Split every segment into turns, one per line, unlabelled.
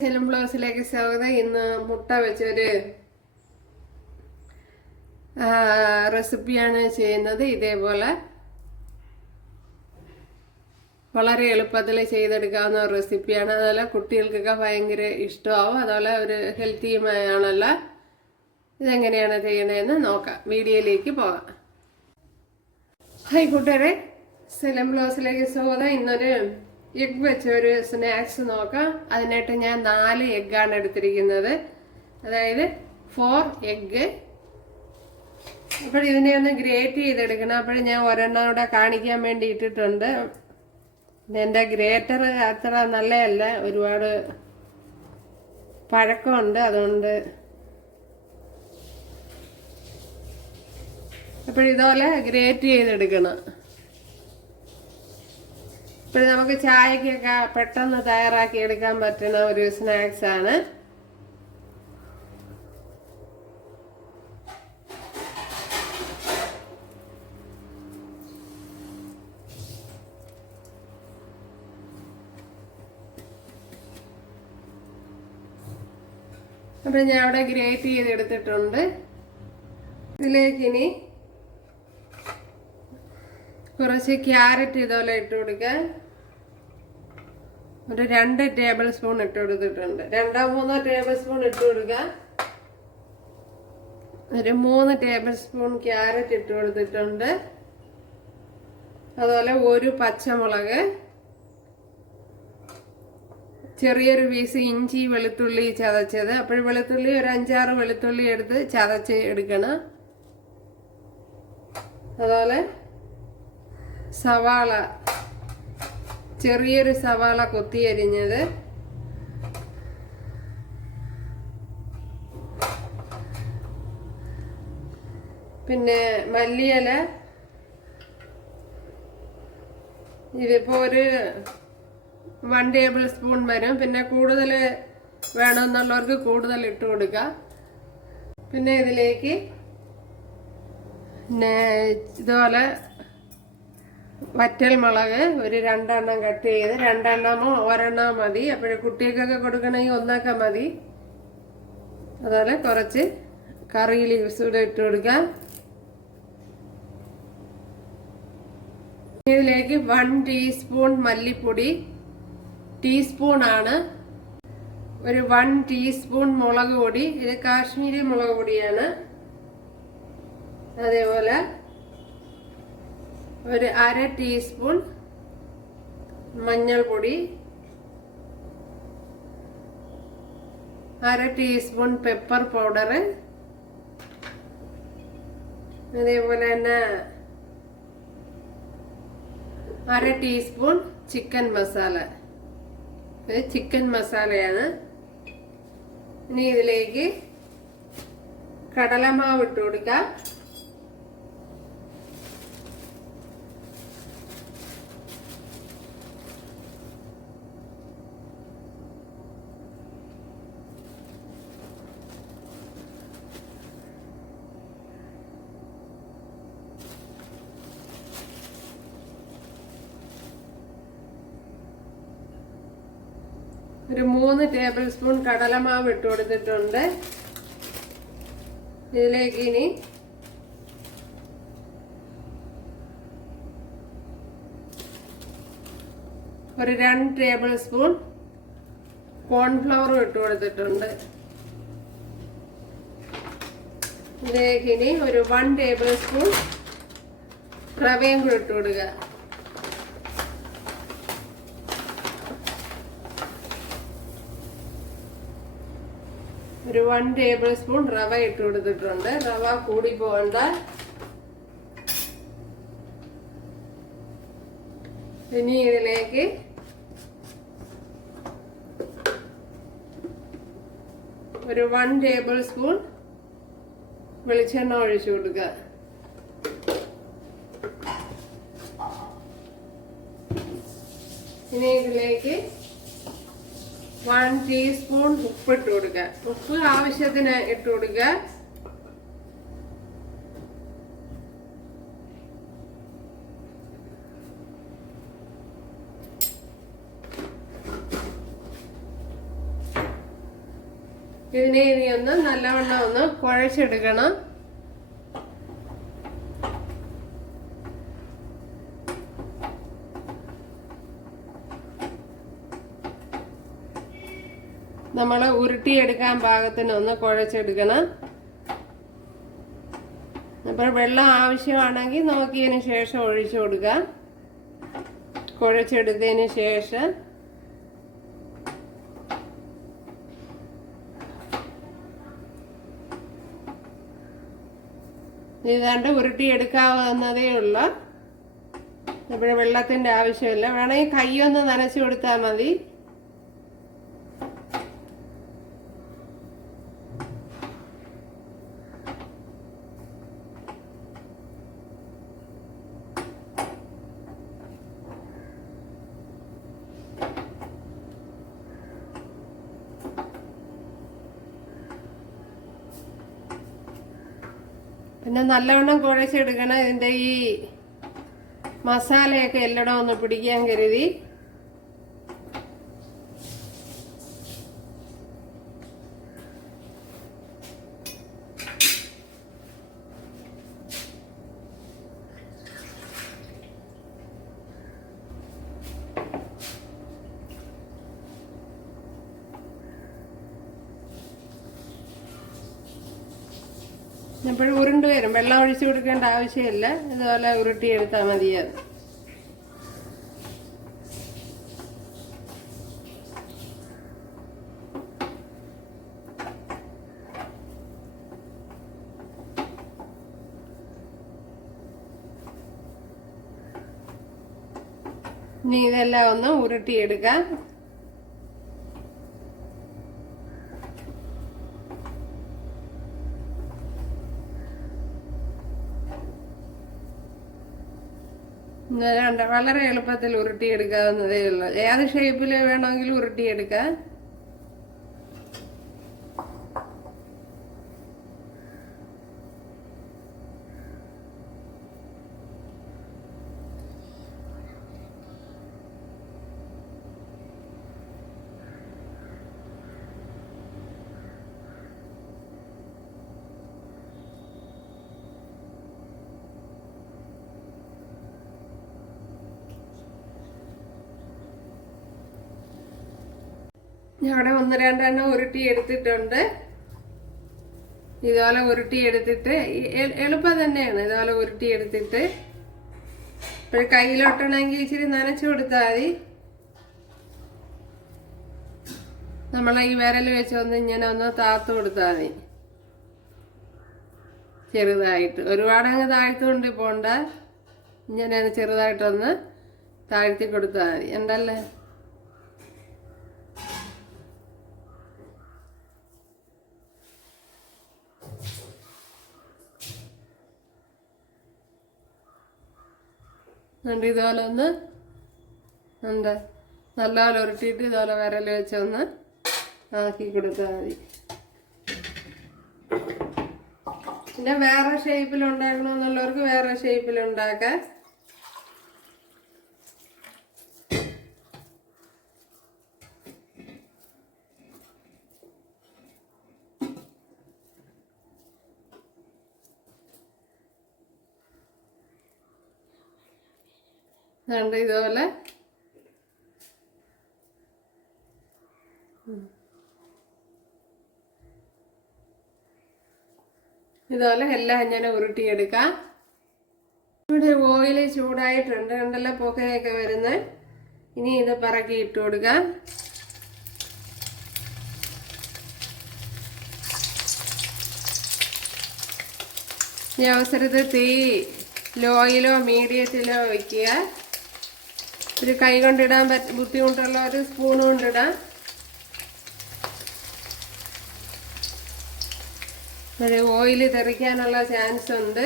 സെലും ബ്ലൗസിലേക്ക് സ്വാഗതം ഇന്ന് മുട്ട വെച്ചൊരു റെസിപ്പിയാണ് ചെയ്യുന്നത്. ഇതേപോലെ വളരെ എളുപ്പത്തിൽ ചെയ്തെടുക്കാവുന്ന ഒരു റെസിപ്പിയാണ്. അതുപോലെ കുട്ടികൾക്കൊക്കെ ഭയങ്കര ഇഷ്ടമാവും. അതുപോലെ ഒരു ഹെൽത്തിയുമായാണല്ലോ. ഇതെങ്ങനെയാണ് ചെയ്യണതെന്ന് നോക്കാം. വീഡിയോയിലേക്ക് പോകാം. ഹായ് കൂട്ടുകാരെ. സെലം ബ്ലൗസിലേക്ക് സ്വാഗതം ഇന്നൊരു എഗ് വെച്ച ഒരു സ്നാക്സ് നോക്കാം. അതിനായിട്ട് ഞാൻ നാല് എഗ്ഗാണ് എടുത്തിരിക്കുന്നത്. അതായത് ഫോർ എഗ്ഗ് അപ്പോൾ ഇതിനെ ഒന്ന് ഗ്രേറ്റ് ചെയ്തെടുക്കണം. അപ്പോൾ ഞാൻ ഒരെണ്ണം കൂടെ കാണിക്കാൻ വേണ്ടി ഇട്ടിട്ടുണ്ട്. എന്റെ ഗ്രേറ്റർ അത്ര നല്ലതല്ല. ഒരുപാട് പഴക്കമുണ്ട്. അതുകൊണ്ട് അപ്പോൾ ഇതുപോലെ ഗ്രേറ്റ് ചെയ്തെടുക്കണം. ഇപ്പോൾ നമുക്ക് ചായക്കൊക്കെ പെട്ടെന്ന് തയ്യാറാക്കി എടുക്കാൻ പറ്റുന്ന ഒരു സ്നാക്സ് ആണ്. അപ്പൊ ഞാൻ അവിടെ ഗ്രേറ്റ് ചെയ്തെടുത്തിട്ടുണ്ട്. ഇതിലേക്ക് ഇനി കുറച്ച് ക്യാരറ്റ് ഇതുപോലെ ഇട്ട് കൊടുക്കാൻ ഒരു രണ്ട് ടേബിൾ സ്പൂൺ ഇട്ട് കൊടുത്തിട്ടുണ്ട്. രണ്ടോ മൂന്നോ ടേബിൾ സ്പൂൺ ഇട്ട് കൊടുക്കുക ഒരു മൂന്ന് ടേബിൾ സ്പൂൺ ക്യാരറ്റ് ഇട്ട് കൊടുത്തിട്ടുണ്ട്. അതുപോലെ ഒരു പച്ചമുളക് ചെറിയൊരു പീസ് ഇഞ്ചി വെളുത്തുള്ളി ചതച്ചത്. അപ്പോൾ വെളുത്തുള്ളി ഒരു അഞ്ചാറ് വെളുത്തുള്ളി എടുത്ത് ചതച്ച് എടുക്കണം. അതുപോലെ സവാള ചെറിയൊരു സവാള കൊത്തി അരിഞ്ഞത്. പിന്നെ മല്ലിയില. ഇതിപ്പോ ഒരു വൺ ടേബിൾ സ്പൂൺ വരും. പിന്നെ കൂടുതൽ വേണമെന്നുള്ളവർക്ക് കൂടുതൽ ഇട്ട് കൊടുക്കുക പിന്നെ ഇതിലേക്ക് പിന്നെ ഇതുപോലെ വറ്റൽ മുളക് ഒരു രണ്ടെണ്ണം കട്ട് ചെയ്ത് രണ്ടെണ്ണമോ ഒരെണ്ണം മതി. അപ്പോൾ കുട്ടികൾക്കൊക്കെ കൊടുക്കണമെങ്കിൽ ഒന്നൊക്കെ മതി. അതുപോലെ കുറച്ച് കറി ലീവ്സ് കൂടെ ഇട്ട് കൊടുക്കാം. ഇതിലേക്ക് വൺ ടീസ്പൂൺ മല്ലിപ്പൊടി. ടീസ്പൂൺ ആണ് ഒരു വൺ ടീസ്പൂൺ മുളക് പൊടി. ഇത് കാശ്മീരി മുളക് പൊടിയാണ്. അതേപോലെ ഒരു അര ടീസ്പൂൺ മഞ്ഞൾപ്പൊടി അര ടീസ്പൂൺ പെപ്പർ പൗഡർ അതേപോലെ തന്നെ അര ടീസ്പൂൺ ചിക്കൻ മസാല ചിക്കൻ മസാലയാണ് ഇനി ഇതിലേക്ക് കടലമാവ് ഇട്ട് കൊടുക്കാം. ഒരു മൂന്ന് ടേബിൾ സ്പൂൺ കടലമാവ് ഇട്ട് കൊടുത്തിട്ടുണ്ട്. ഇതിലേക്ക് ഇനി ഒരു രണ്ട് ടേബിൾ സ്പൂൺ കോൺഫ്ലവറും ഇട്ട് കൊടുത്തിട്ടുണ്ട്. ഇതിലേക്ക് ഇനി ഒരു വൺ ടേബിൾ സ്പൂൺ റവയും കൂടി ഇട്ട് കൊടുക്കുക. ഒരു വൺ ടേബിൾ സ്പൂൺ റവ ഇട്ട് കൊടുത്തിട്ടുണ്ട്. റവ കൂടി പോകണ്ട ഇനി ഇതിലേക്ക് ഒരു വൺ ടേബിൾ സ്പൂൺ വെളിച്ചെണ്ണ ഒഴിച്ചു കൊടുക്കുക. ഇനി ഇതിലേക്ക് വൺ ടീസ്പൂൺ ഉപ്പ് ഇട്ട് കൊടുക്കുക. ഉപ്പ് ആവശ്യത്തിന് ഇട്ട് കൊടുക്കുക. ഇതിനെ ഇനി ഒന്ന് നല്ലവണ്ണം ഒന്ന് കുഴച്ചെടുക്കണം. നമ്മൾ ഉരുട്ടിയെടുക്കാൻ പാകത്തിന് ഒന്ന് കുഴച്ചെടുക്കണം. അപ്പോൾ വെള്ളം ആവശ്യമാണെങ്കിൽ നോക്കിയതിന് ശേഷം ഒഴിച്ചു കൊടുക്കാം കുഴച്ചെടുത്തതിന് ശേഷം ഇതാണ്ട് ഉരുട്ടിയെടുക്കാവുന്നതേ ഉള്ളൂ. ഇവിടെ വെള്ളത്തിന്റെ ആവശ്യമില്ല. വേണമെങ്കിൽ കൈയൊന്ന് നനച്ചു കൊടുത്താൽ മതി. പിന്നെ നല്ലവണ്ണം കുഴച്ചെടുക്കണം. ഇതിന്റെ ഈ മസാലയൊക്കെ എല്ലടം ഒന്ന് പിടിക്കാൻ കരുതി. എപ്പോഴും ഉരുണ്ട് വരും. വെള്ളം ഒഴിച്ചു കൊടുക്കേണ്ട ആവശ്യമില്ല. ഇതുപോലെ ഉരുട്ടിയെടുത്താൽ മതി അത്. ഇനി ഇതെല്ലാം ഒന്ന് ഉരുട്ടിയെടുക്കാം. വളരെ എളുപ്പത്തിൽ ഉരുട്ടിയെടുക്കാവുന്നതേ ഉള്ളൂ. ഏത് ഷേപ്പിൽ വേണമെങ്കിലും ഉരുട്ടിയെടുക്കാം. ഞങ്ങളുടെ ഒന്ന് രണ്ടെണ്ണം ഉരുട്ടി എടുത്തിട്ടുണ്ട്. ഇതുപോലെ ഉരുട്ടി എടുത്തിട്ട് എളുപ്പം തന്നെയാണ് ഇതുപോലെ ഉരുട്ടി എടുത്തിട്ട്. ഇപ്പോൾ കയ്യിലൊട്ടണമെങ്കിൽ ഇച്ചിരി നനച്ചു കൊടുത്താൽ മതി. നമ്മൾ ഈ വിരൽ വെച്ച് ഒന്ന് ഇങ്ങനെ ഒന്ന് താത്തു കൊടുത്താൽ മതി. ചെറുതായിട്ട്. ഒരുപാട് അങ്ങ് താഴ്ത്തുകൊണ്ട് പോണ്ട. ഇങ്ങനെ ചെറുതായിട്ടൊന്ന് താഴ്ത്തി കൊടുത്താൽ മതി. ഉണ്ടല്ലേ? എന്നിട്ട് ഇതുപോലെ ഒന്ന് എന്താ നല്ലപോലെ ഉരുട്ടിയിട്ട് ഇതുപോലെ വിരൽ വെച്ച് ഒന്ന് ആക്കി കൊടുത്താൽ മതി. പിന്നെ വേറെ ഷേപ്പിൽ ഉണ്ടാക്കണമെന്നുള്ളവർക്ക് വേറെ ഷേപ്പിൽ ഉണ്ടാക്കാം അതുകൊണ്ട് ഇതുപോലെ. ഇതുപോലെ എല്ലാം ഇങ്ങനെ ഉരുട്ടിയെടുക്കാം. ഇവിടെ ഓയിൽ ചൂടായിട്ടുണ്ട്. കണ്ടല്ലോ പുകയൊക്കെ വരുന്നത് ഇനി ഇത് പറക്കി ഇട്ട് കൊടുക്കാം. ഈ അവസരത്തിൽ തീ ലോയിലോ മീഡിയത്തിലോ വയ്ക്കുക ഒരു കൈ കൊണ്ടിടാൻ പറ്റ ബുദ്ധിമുട്ടുള്ള ഒരു സ്പൂൺ കൊണ്ടിടാം. ഒരു ഓയിൽ തെറിക്കാനുള്ള ചാൻസ് ഉണ്ട്.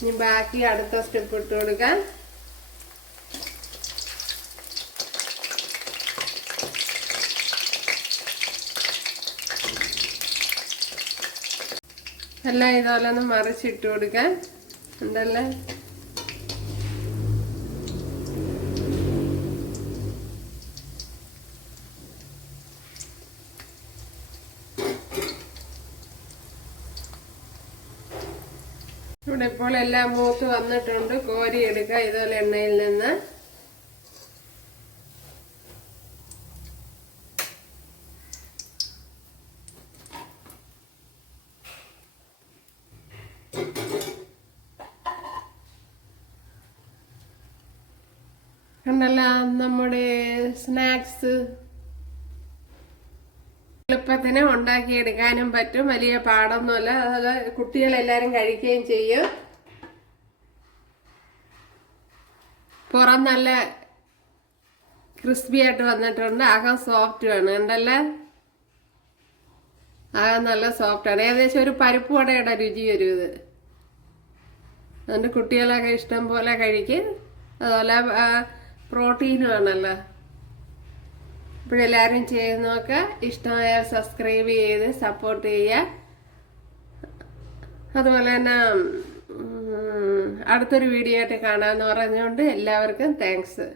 ഇനി ബാക്കി അടുത്ത സ്റ്റെപ്പ് ഇട്ട് കൊടുക്കാം. എല്ലാം ഇതുപോലെ ഒന്ന് മറിച്ചിട്ട് കൊടുക്കാൻ ഉണ്ടല്ലേ? ഇവിടെ ഇപ്പോൾ എല്ലാം മൂത്ത് വന്നിട്ടുണ്ട്. കോരി എടുക്കുക ഇതുപോലെ എണ്ണയിൽ നിന്ന്. കണ്ടല്ല നമ്മുടെ സ്നാക്സ്. എളുപ്പത്തിന് ഉണ്ടാക്കിയെടുക്കാനും പറ്റും വലിയ പാടൊന്നുമല്ല. അത് കുട്ടികളെല്ലാരും കഴിക്കുകയും ചെയ്യും. പുറം നല്ല ക്രിസ്പി ആയിട്ട് വന്നിട്ടുണ്ട്. അകം സോഫ്റ്റ് ആണ് കണ്ടല്ല? അകം നല്ല സോഫ്റ്റ് ആണ്. ഏകദേശം ഒരു പരിപ്പ് വടയുടെ രുചി ഒരു ഇത്. അതുകൊണ്ട് കുട്ടികളൊക്കെ ഇഷ്ടം പോലെ കഴിക്കും. അതുപോലെ പ്രോട്ടീനും ആണല്ലോ ഇപ്പോഴെല്ലാവരും ചെയ്ത് നോക്കുക ഇഷ്ടമായാൽ സബ്സ്ക്രൈബ് ചെയ്ത് സപ്പോർട്ട് ചെയ്യുക. അതുപോലെ തന്നെ അടുത്തൊരു വീഡിയോ ആയിട്ട് കാണാമെന്ന് പറഞ്ഞുകൊണ്ട് എല്ലാവർക്കും താങ്ക്സ്